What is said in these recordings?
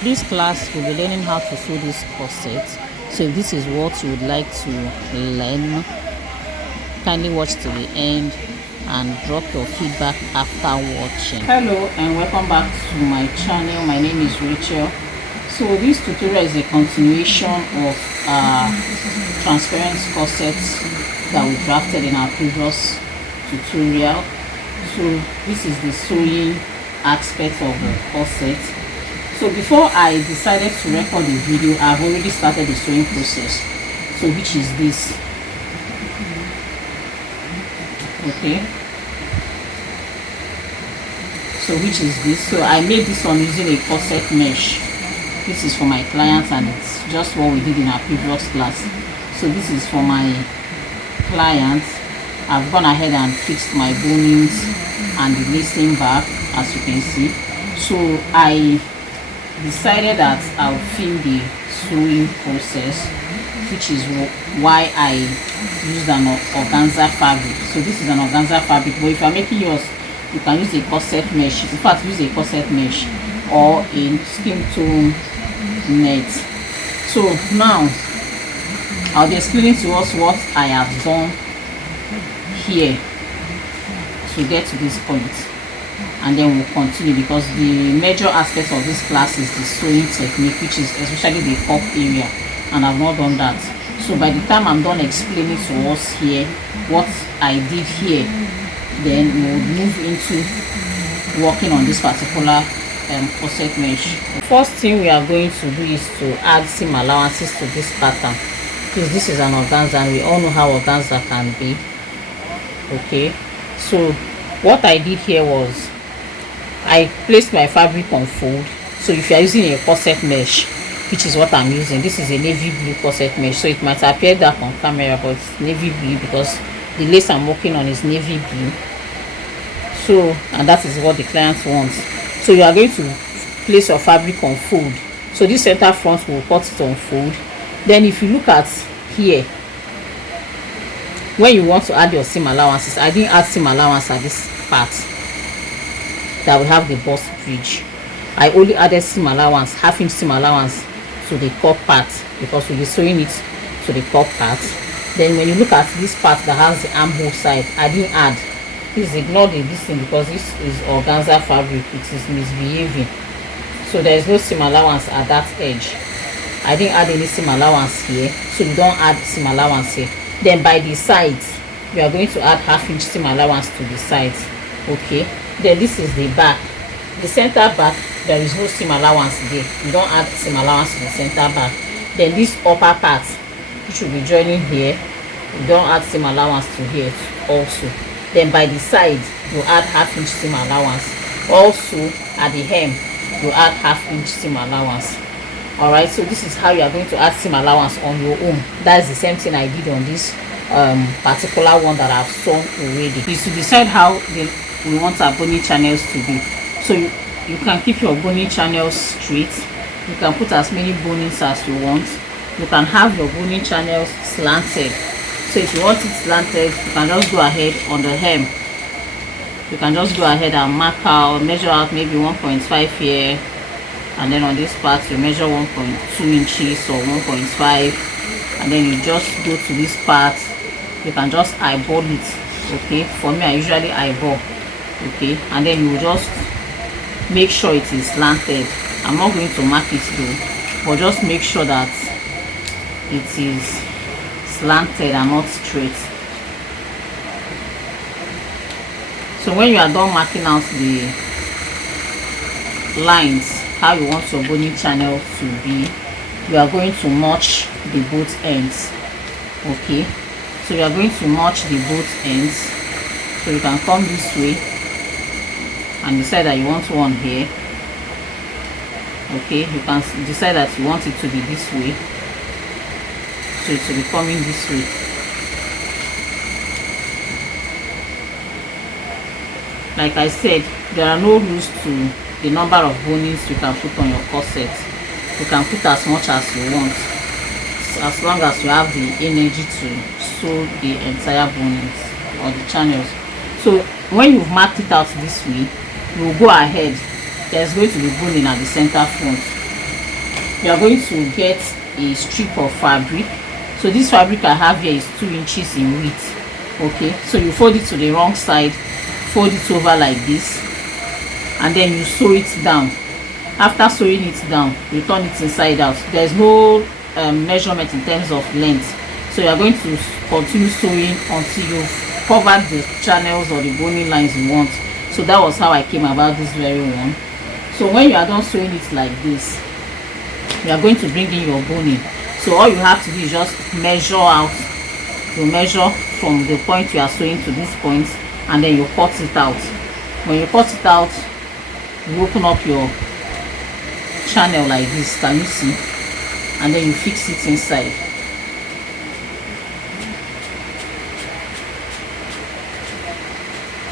This class will be learning how to sew this corset. So if this is what you would like to learn, kindly watch to the end and drop your feedback after watching. Hello and welcome back to my channel. My name is Rachel. So this tutorial is a continuation of transparent corsets that we drafted in our previous tutorial. So this is the sewing aspect of the corset. So before I decided to record the video, I've already started the sewing process, so which is this. Okay, so which is this. So I made this one using a corset mesh. This is for my clients and it's just what we did in our previous class. So this is for my clients. I've gone ahead and fixed my bonings and the lacing back, as you can see. So I decided that I'll film the sewing process, which is why I used an organza fabric. So this is an organza fabric, but if you're making yours, you can use a corset mesh. In fact, use a corset mesh or a skin tone net. So now I'll be explaining to us what I have done here to get to this point, and then we'll continue, because the major aspect of this class is the sewing technique, which is especially the cup area, and I've not done that. So by the time I'm done explaining to us here what I did here, then we'll move into working on this particular corset mesh. The first thing we are going to do is to add seam allowances to this pattern, because this is an organza and we all know how organza can be. Okay, so what I did here was I placed my fabric on fold. So if you are using a corset mesh, which is what I'm using, this is a navy blue corset mesh, so it might appear dark on camera, but it's navy blue because the lace I'm working on is navy blue. So, and that is what the client wants. So you are going to place your fabric on fold. So this center front will cut it on fold. Then if you look at here, when you want to add your seam allowances, I didn't add seam allowance at this part that we have the bust bridge. I only added seam allowance, half-inch seam allowance to the cup part, because we'll be sewing it to the cup part. Then when you look at this part that has the armhole side, I didn't add. Please ignore this thing because this is organza fabric, it is misbehaving. So there is no seam allowance at that edge. I didn't add any seam allowance here, so you don't add seam allowance here. Then by the sides, we are going to add half-inch seam allowance to the sides. Okay, then this is the back. The center back, there is no seam allowance there. You don't add seam allowance to the center back. Then this upper part, which will be joining here, you don't add seam allowance to here also. Then by the side, you add half-inch seam allowance. Also at the hem, you add half-inch seam allowance. All right, so this is how you are going to add seam allowance on your own. That is the same thing I did on this particular one that I've sewn already. Is to decide how we want our bony channels to be. So you can keep your bony channels straight. You can put as many bonings as you want. You can have your bony channels slanted. So if you want it slanted, you can just go ahead on the hem. You can just go ahead and mark out, measure out maybe 1.5 here, and then on this part you measure 1.2 inches or 1.5, and then you just go to this part. You can just eyeball it. Okay, for me I usually eyeball. Okay, and then you just make sure it is slanted. I'm not going to mark it though, but just make sure that it is slanted and not straight. So when you are done marking out the lines, how you want your bony channel to be, you are going to notch the both ends. Okay, so you are going to notch the both ends. So you can come this way and decide that you want one here. Okay, you can decide that you want it to be this way, so it will be coming this way. Like I said, there are no rules to the number of bonings you can put on your corset. You can put as much as you want, as long as you have the energy to sew the entire bonings or the channels. So when you've marked it out this way, you will go ahead. There's going to be boning at the center front. we are going to get a strip of fabric. So this fabric I have here is 2 inches in width. Okay, so you fold it to the wrong side, fold it over like this, and then you sew it down. After sewing it down, you turn it inside out. There's no measurement in terms of length, so you are going to continue sewing until you've covered the channels or the boning lines you want. So that was how I came about this very one. So when you are done sewing it like this, you are going to bring in your boning. So all you have to do is just measure out. You measure from the point you are sewing to this point, and then you cut it out. When you cut it out, you open up your channel like this, can you see? And then you fix it inside.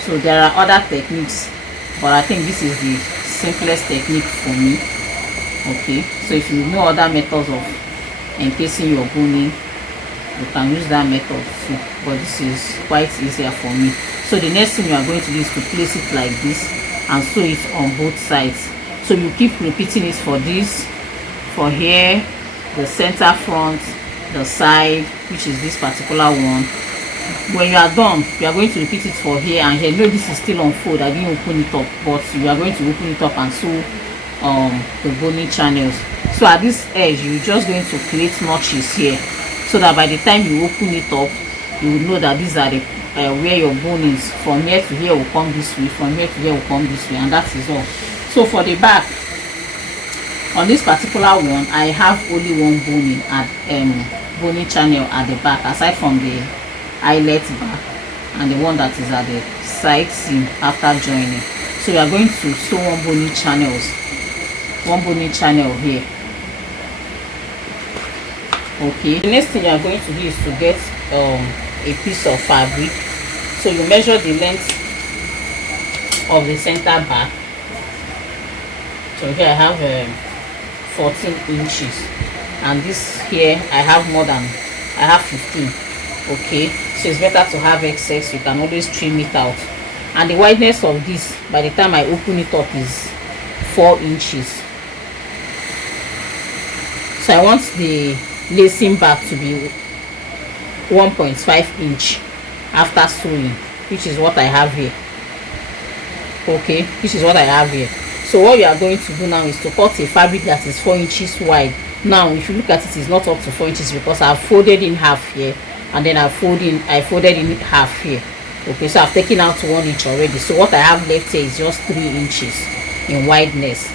So there are other techniques, but I think this is the simplest technique for me. Okay, so if you know other methods of encasing your boning, you can use that method too, but this is quite easier for me. So the next thing you are going to do is to place it like this and sew it on both sides. So you keep repeating it for this, for here, the center front, the side, which is this particular one. When you are done, you are going to repeat it for here and here. No, this is still on fold, I didn't open it up, but you are going to open it up and sew the boning channels. So at this edge, you're just going to create notches here, so that by the time you open it up, you will know that these are the where your bone is. From here to here will come this way, from here to here will come this way, and that is all. So for the back, on this particular one, I have only one boning at boning channel at the back, aside from the eyelet back and the one that is at the side seam after joining. So you are going to sew one boning channel here. Okay, the next thing you are going to do is to get a piece of fabric. So you measure the length of the center back. So here I have 14 inches, and this here I have 15. Okay, so it's better to have excess. You can always trim it out. And the wideness of this, by the time I open it up, is 4 inches. So I want the lacing back to be 1.5 inch after sewing, which is what I have here. Okay, which is what I have here. So what you are going to do now is to cut a fabric that is 4 inches wide. Now if you look at it, it's not up to 4 inches because I've folded in half here, and then I folded in half here. Okay, so I've taken out 1 inch already. So what I have left here is just 3 inches in wideness.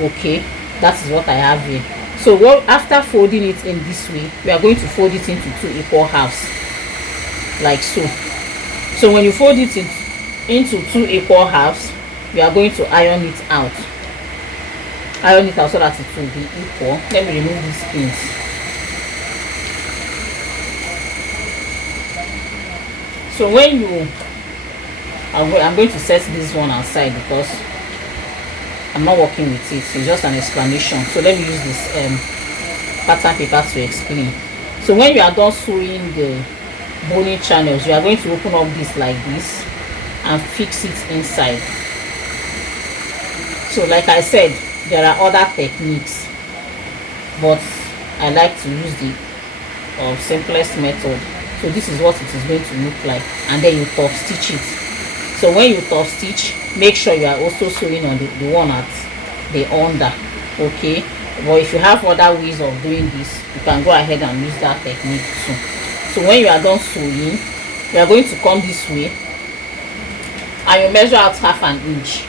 Okay, that is what I have here. So after folding it in this way, we are going to fold it into 2 equal halves, like so. So when you fold it into 2 equal halves, we are going to iron it out. Iron it out so that it will be equal. Let me remove these pins. So when you, I'm going to set this one aside because I'm not working with it. It's just an explanation. So let me use this pattern paper to explain. So when you are done sewing the boning channels, you are going to open up this like this and fix it inside. So like I said, there are other techniques, but I like to use the simplest method. So this is what it is going to look like, and then you top stitch it. So when you top stitch, make sure you are also sewing on the one at the under. Okay, but if you have other ways of doing this, you can go ahead and use that technique too. So when you are done sewing, you are going to come this way and you measure out half an inch.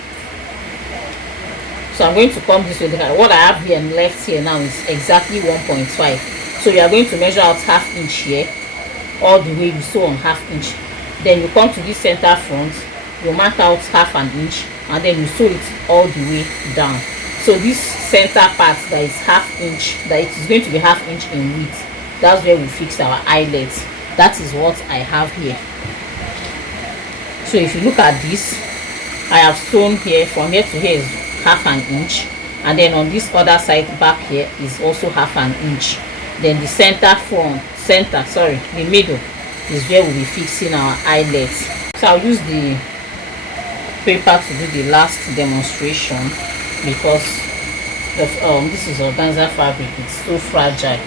So I'm going to come this way. What I have here and left here now is exactly 1.5. So you are going to measure out half inch here, all the way you sew on half inch. Then you come to this center front, you mark out half an inch, and then you sew it all the way down. So this center part that is half inch, that it is going to be half inch in width, that's where we fix our eyelets. That is what I have here. So if you look at this, I have sewn here from here to here is half an inch, and then on this other side back here is also half an inch. Then the the middle is where we'll be fixing our eyelets. So I'll use the paper to do the last demonstration because this is organza fabric. It's so fragile.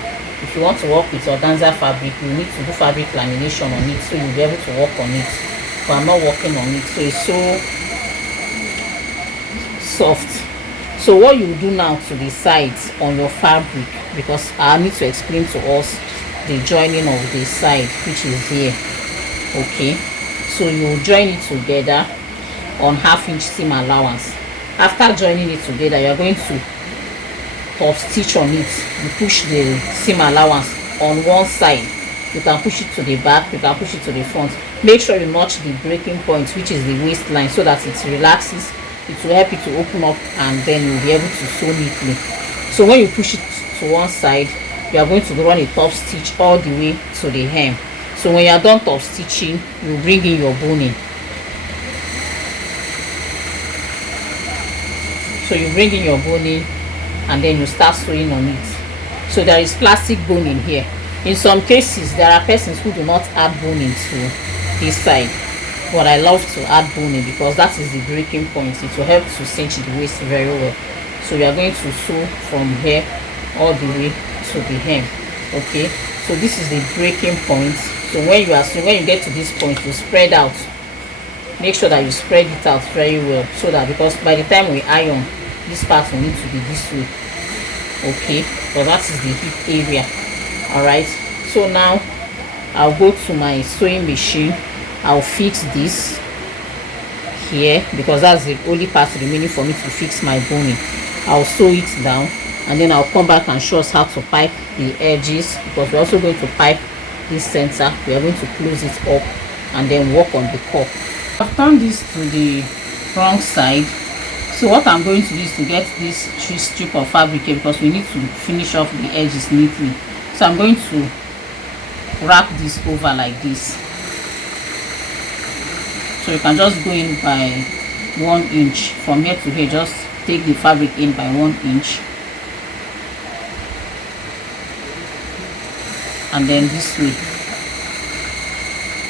If you want to work with organza fabric, you need to do fabric lamination on it, so you'll be able to work on it. But I'm not working on it, so it's so soft. So what you do now to the sides on your fabric, because I need to explain to us the joining of the side, which is here. Okay, so you join it together on 1/2 inch seam allowance. After joining it together, you are going to top stitch on it. You push the seam allowance on one side. You can push it to the back, you can push it to the front. Make sure you notch the breaking point, which is the waistline, so that it relaxes. It will help you to open up, and then you'll be able to sew neatly. So when you push it to one side, you are going to run a top stitch all the way to the hem. So when you are done top stitching, you bring in your boning. So you bring in your boning, and then you start sewing on it. So there is plastic boning here. In some cases, there are persons who do not add boning to this side, but I love to add boning because that is the breaking point. It will help to cinch the waist very well. So we are going to sew from here all the way to the hem. Okay, so this is the breaking point. So when you get to this point, you spread out. Make sure that you spread it out very well, so that, because by the time we iron, this part will need to be this way. Okay, so that is the hip area. All right, so now I'll go to my sewing machine. I'll fix this here because that's the only part remaining for me to fix my boning. I'll sew it down, and then I'll come back and show us how to pipe the edges, because we're also going to pipe this center. We are going to close it up and then work on the cup. I've turned this to the wrong side. So what I'm going to do is to get this strip of fabric here, because we need to finish off the edges neatly. So I'm going to wrap this over like this. So you can just go in by 1 inch from here to here. Just take the fabric in by 1 inch, and then this way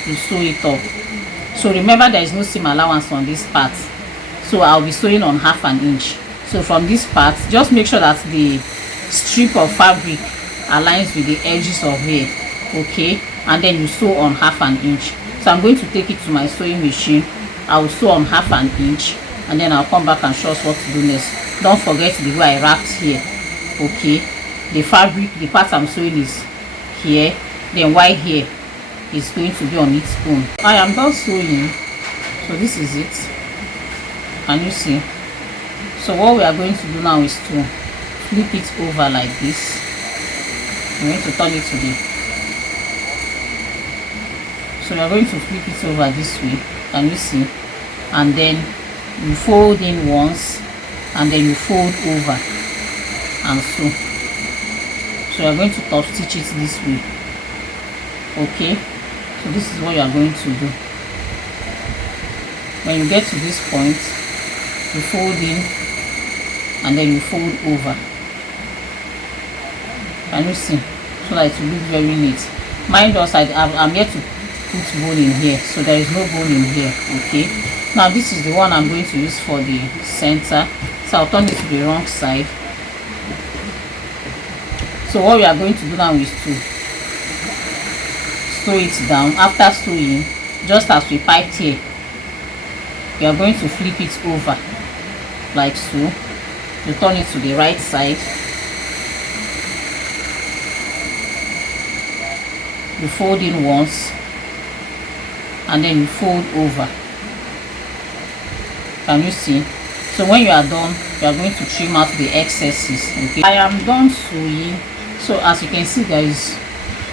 you sew it up. So remember, there is no seam allowance on this part, so I'll be sewing on 1/2 inch. So from this part, just make sure that the strip of fabric aligns with the edges of here. Okay, and then you sew on 1/2 inch. So I'm going to take it to my sewing machine. I will sew on 1/2 inch, and then I'll come back and show us what to do next. Don't forget the way I wrapped here. Okay, the fabric, the part I'm sewing is here, then while here is going to be on its own. I am done sewing, so this is it. Can you see? So what we are going to do now is to flip it over like this. We're going to turn it to the, so we are going to flip it over this way. Can you see? And then you fold in once, and then you fold over and sew. So you are going to top stitch it this way. Okay, so this is what you are going to do. When you get to this point, you fold in, and then you fold over. Can you see? So that it will look very neat. Mind us, I'm here to put bone in here, so there is no bone in here. Okay, now this is the one I'm going to use for the center. So I'll turn it to the wrong side. So what we are going to do now is to sew it down. After sewing, just as we piped here, we are going to flip it over like so. You turn it to the right side. You fold in once, and then you fold over. Can you see? So when you are done, you are going to trim out the excesses. Okay, I am done sewing. So as you can see, there is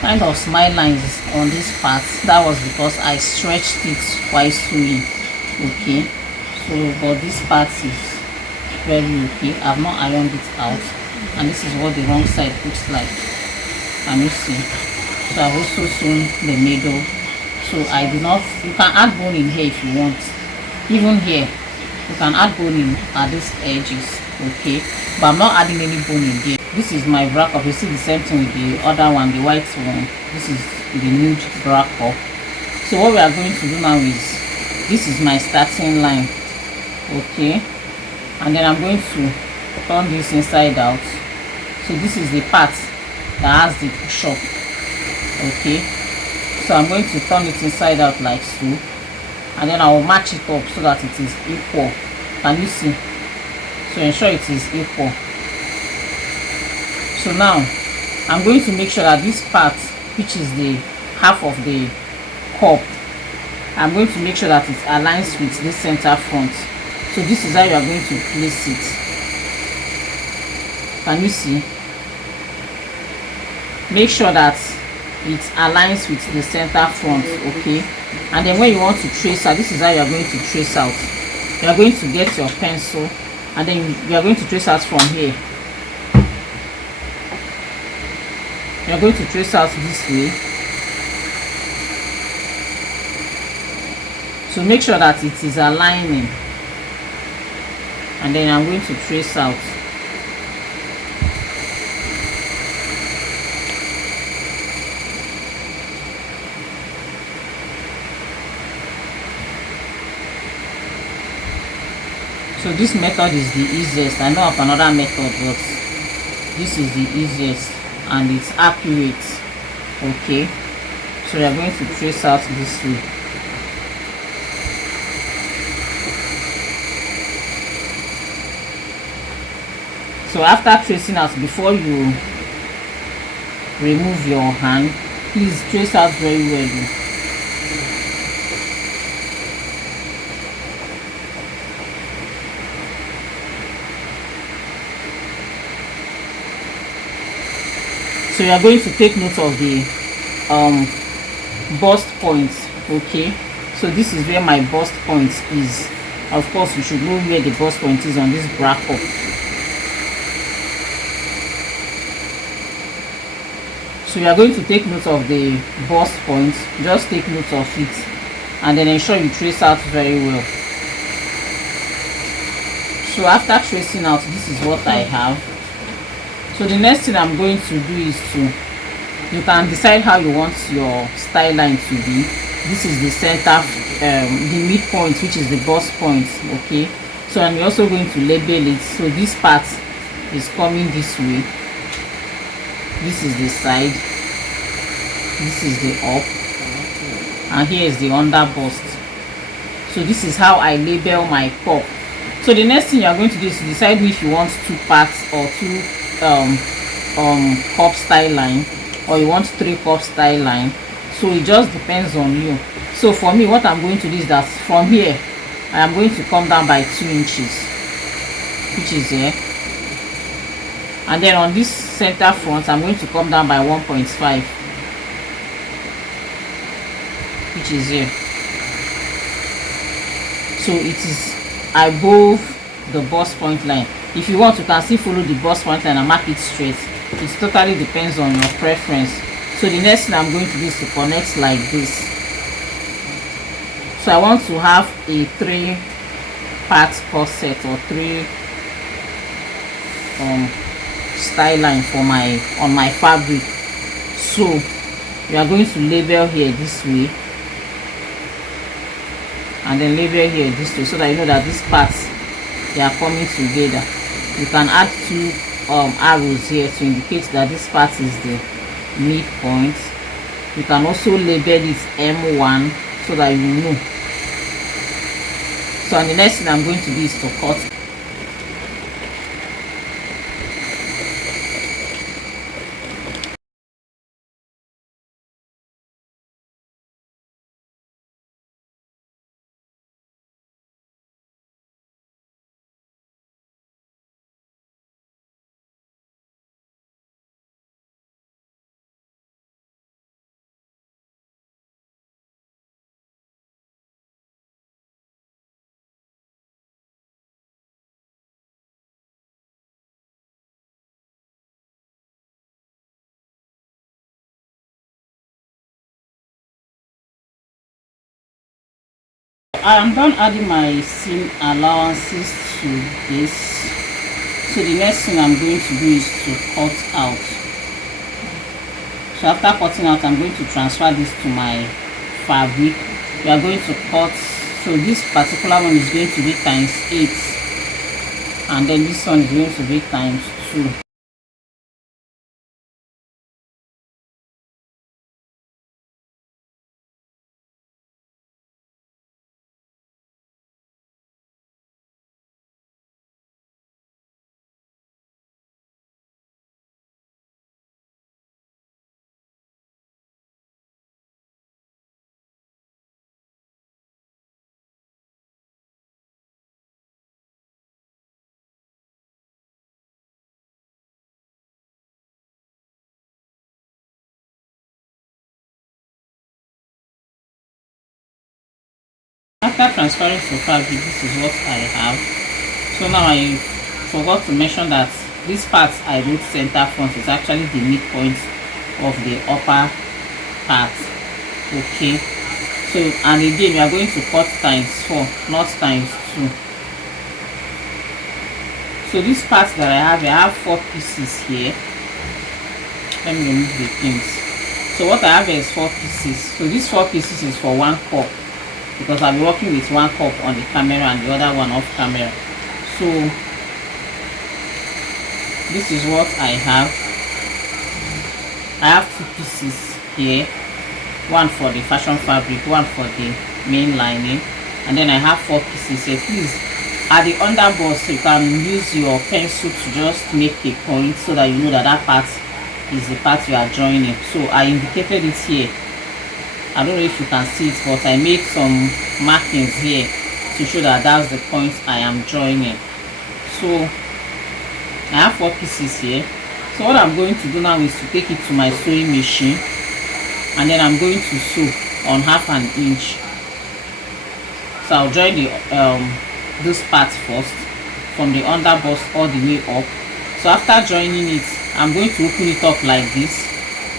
kind of smile lines on this part. That was because I stretched it while sewing. Okay, so but this part is very okay. I've not ironed it out, and this is what the wrong side looks like. Can you see? So I've also sewn the middle. So I do not, you can add bone in here if you want. Even here, you can add bone in at these edges. Okay, but I'm not adding any bone in here. This is my brack up. You see the same thing with the other one, the white one. This is the nude brack up. So what we are going to do now is, this is my starting line. Okay, and then I'm going to turn this inside out. So this is the part that has the push up. Okay, so I'm going to turn it inside out like so, and then I will match it up so that it is equal. Can you see? So ensure it is equal. So now I'm going to make sure that this part, which is the half of the cup, I'm going to make sure that it aligns with this center front. So this is how you are going to place it. Can you see? Make sure that it aligns with the center front. Okay, and then when you want to trace out, this is how you are going to trace out. You are going to get your pencil, and then you are going to trace out from here. You are going to trace out this way. So make sure that it is aligning, and then I'm going to trace out. So this method is the easiest. I know of another method, but this is the easiest and it's accurate. Okay, so we are going to trace out this way. So after tracing out, before you remove your hand, please trace out very well. So you are going to take note of the bust points. Okay, so this is where my bust point is. Of course, you should know where the bust point is on this bra cup. So you are going to take note of the bust point. Just take note of it, and then ensure you trace out very well. So after tracing out, this is what I have. So the next thing I'm going to do is you can decide how you want your style line to be. This is the center, the midpoint, which is the bust point. Okay, so I'm also going to label it. So this part is coming this way. This is the side, this is the up, and here is the under bust. So this is how I label my cup. So the next thing you are going to do is to decide if you want two parts or two cup style line, or you want three cup style line. So it just depends on you. So for me, what I'm going to do is that from here I am going to come down by 2 inches, which is here, and then on this center front I'm going to come down by 1.5, which is here. So it is above the bust point line. If you want, you can still follow the bust point line and mark it straight. It totally depends on your preference. So the next thing I'm going to do is to connect like this. So I want to have a 3-part corset or 3 style line for on my fabric. So we are going to label here this way, and then label here this way, so that you know that these parts, they are coming together. You can add 2 arrows here to indicate that this part is the midpoint. You can also label it M1 so that you know. So and the next thing I'm going to do is to cut. I am done adding my seam allowances to this. So the next thing I'm going to do is to cut out. So after cutting out, I'm going to transfer this to my fabric. We are going to cut. So this particular one is going to be ×8. and then this one is going to be times 2. After transferring to fabric, this is what I have. So now I forgot to mention that this part I wrote center front is actually the midpoint of the upper part. Okay, so and again we are going to cut times 4, not times 2. So this part that I have 4 pieces here. Let me remove the pins. So what I have is 4 pieces. So these 4 pieces is for 1 cup, because I'll be working with 1 cup on the camera and the other one off camera. So this is what I have. I have 2 pieces here, one for the fashion fabric, one for the main lining, and then I have 4 pieces here. Please, at the underbust you can use your pencil to just make a point so that you know that that part is the part you are joining. So I indicated it here. I don't know if you can see it, but I made some markings here to show that that's the point I am joining. So I have 4 pieces here. So what I'm going to do now is to take it to my sewing machine, and then I'm going to sew on 1/2 inch. So I'll join the this part first from the underbust all the way up. So after joining it, I'm going to open it up like this,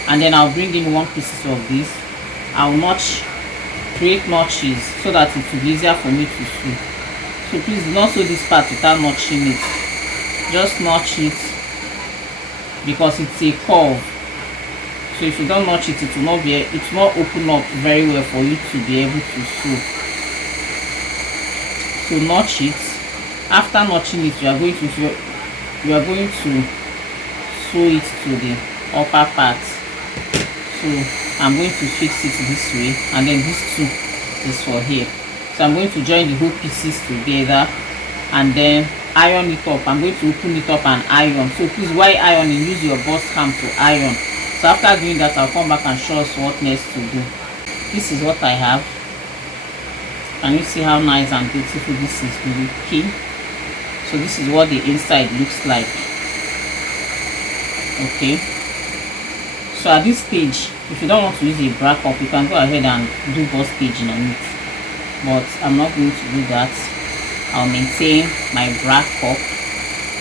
and then I'll bring in 1 piece of this. I'll create notches so that it will be easier for me to sew. So please do not sew this part without notching it. Just notch it, because it's a curve. So if you don't notch it, it will not open up very well for you to be able to sew. So notch it. After notching it, you are going to sew it to the upper part. So I'm going to fix it this way, and then this 2 is for here. So I'm going to join the whole pieces together and then iron it up. I'm going to open it up and iron. So please, while ironing, use your bust cam to iron. So after doing that, I'll come back and show us what next to do. This is what I have. Can you see how nice and beautiful this is looking? So this is what the inside looks like. Okay, so at this stage, if you don't want to use a bra cup, you can go ahead and do bust staging on it, but I'm not going to do that. I'll maintain my bra cup.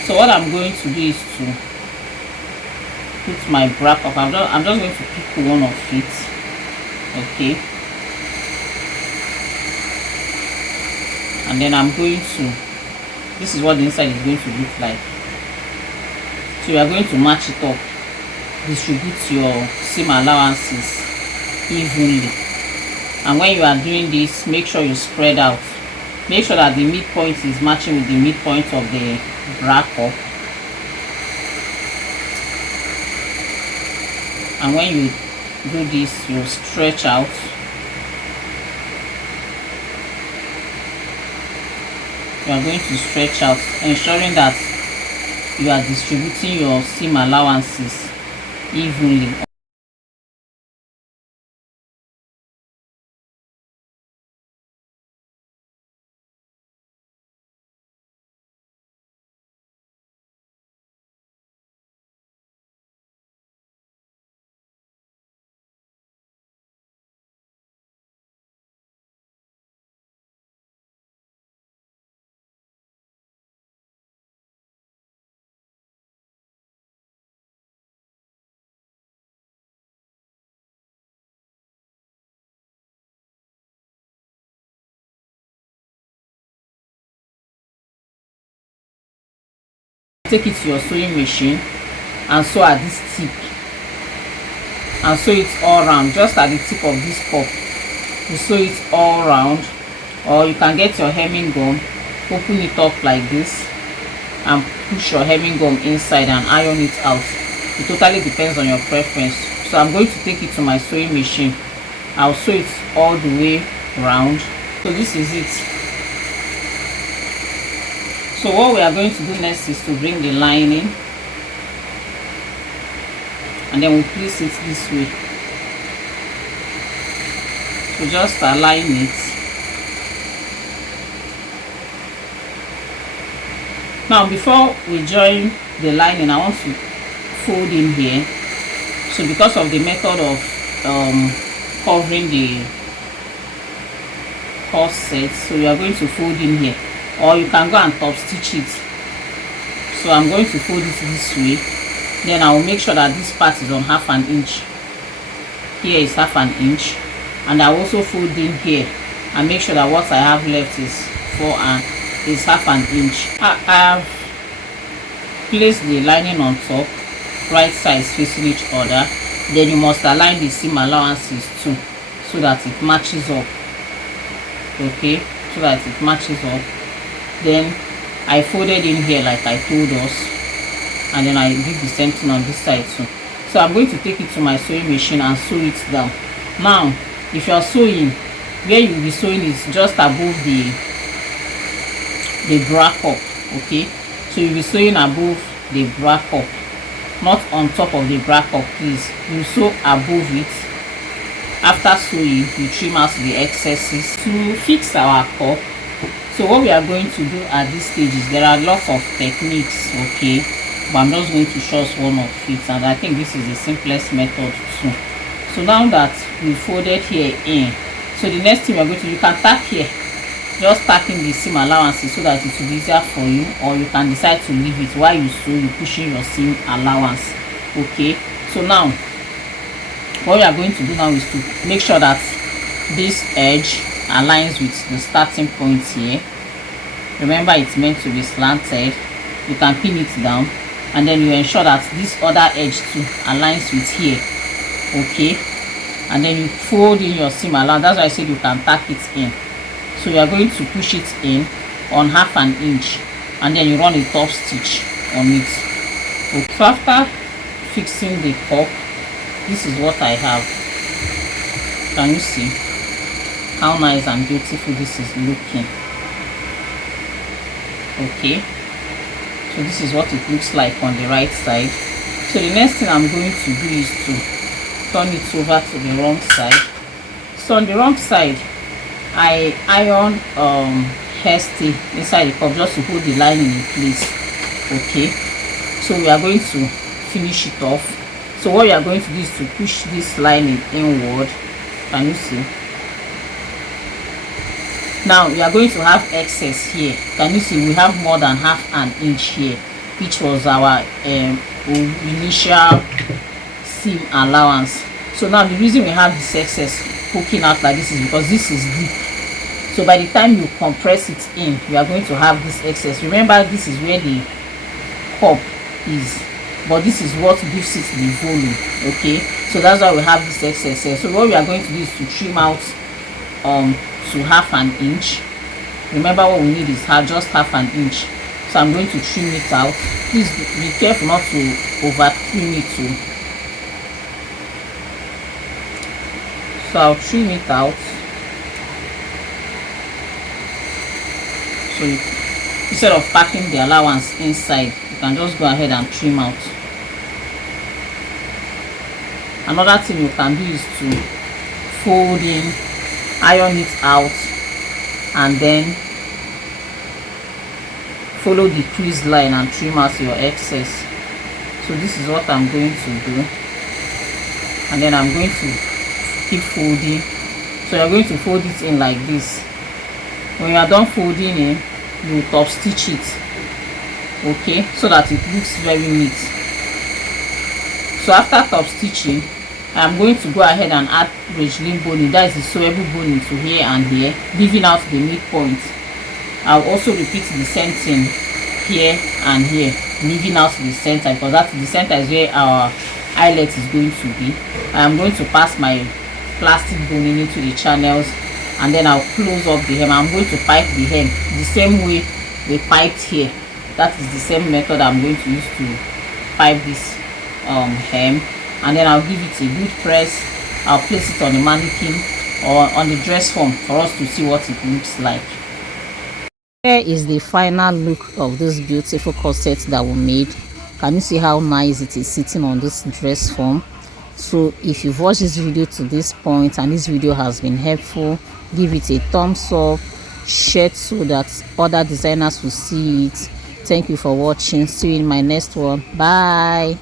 So what I'm going to do is to put my bra cup. I'm just going to pick one of it. Okay, and then I'm going to, this is what the inside is going to look like. So you are going to match it up, distribute your seam allowances evenly, and when you are doing this, make sure you spread out. Make sure that the midpoint is matching with the midpoint of the bra cup, and when you do this, you stretch out. You are going to stretch out, ensuring that you are distributing your seam allowances evenly. Take it to your sewing machine and sew at this tip, and sew it all round, just at the tip of this cup. You sew it all round, or you can get your hemming gun, open it up like this, and push your hemming gum inside and iron it out. It totally depends on your preference. So I'm going to take it to my sewing machine. I'll sew it all the way round. So this is it. So what we are going to do next is to bring the lining, and then we'll place it this way. So just align it. Now before we join the lining, I want to fold in here. So because of the method of covering the corset, so we are going to fold in here, or you can go and top stitch it. So I'm going to fold it this way. Then I will make sure that this part is on half an inch. Here is half an inch, and I also fold in here and make sure that what I have left is half an inch. I have placed the lining on top, right sides facing each other. Then you must align the seam allowances too, so that it matches up. Okay, so that it matches up. Then I folded in here like I told us, and then I did the same thing on this side too. So I'm going to take it to my sewing machine and sew it down. Now if you are sewing, where you will be sewing is just above the bra cup. Okay, so you'll be sewing above the bra cup, not on top of the bra cup, please. You sew above it. After sewing, you trim out the excesses. To fix our cup, so what we are going to do at this stage is, there are lots of techniques, okay, but I'm just going to show us one of it, and I think this is the simplest method too. So now that we folded here in, so the next thing we are going to, you can tack here, just tacking the seam allowances so that it will be easier for you, or you can decide to leave it while you sew, you pushing your seam allowance. Okay, so now what we are going to do now is to make sure that this edge aligns with the starting point here. Remember, it's meant to be slanted. You can pin it down, and then you ensure that this other edge too aligns with here. Okay, and then you fold in your seam allowance. That's why I said you can tack it in. So you are going to push it in on half an inch, and then you run a top stitch on it. Okay. So after fixing the cup, this is what I have. Can you see how nice and beautiful this is looking? Okay, so this is what it looks like on the right side. So the next thing I'm going to do is to turn it over to the wrong side. So on the wrong side, I iron hairstay inside the cup just to hold the lining in place. Okay, so we are going to finish it off. So what we are going to do is to push this lining inward. Can you see? Now we are going to have excess here. Can you see? We have more than half an inch here, which was our initial seam allowance. So now the reason we have this excess poking out like this is because this is deep. So by the time you compress it in, we are going to have this excess. Remember, this is where the cup is, but this is what gives it the volume. Okay, so that's why we have this excess here. So what we are going to do is to trim out to half an inch. Remember, what we need is just half an inch. So I'm going to trim it out. Please be careful not to over trim it too. So I'll trim it out. So instead of packing the allowance inside, you can just go ahead and trim out. Another thing you can do is to fold in, iron it out, and then follow the crease line and trim out your excess. So this is what I'm going to do, and then I'm going to keep folding. So you're going to fold it in like this. When you are done folding in, you top stitch it, okay, so that it looks very neat. So after top stitching, I'm going to go ahead and add ridgeline boning, that is the sewable boning, to here and here, leaving out the midpoint. I'll also repeat the same thing here and here, leaving out the center, because that's the center is where our eyelet is going to be. I'm going to pass my plastic boning into the channels, and then I'll close up the hem. I'm going to pipe the hem the same way we piped here. That is the same method I'm going to use to pipe this hem, and then I'll give it a good press. I'll place it on the mannequin or on the dress form for us to see what it looks like. Here is the final look of this beautiful corset that we made. Can you see how nice it is sitting on this dress form? So if you've watched this video to this point and this video has been helpful, give it a thumbs up, share it so that other designers will see it. Thank you for watching. See you in my next one. Bye.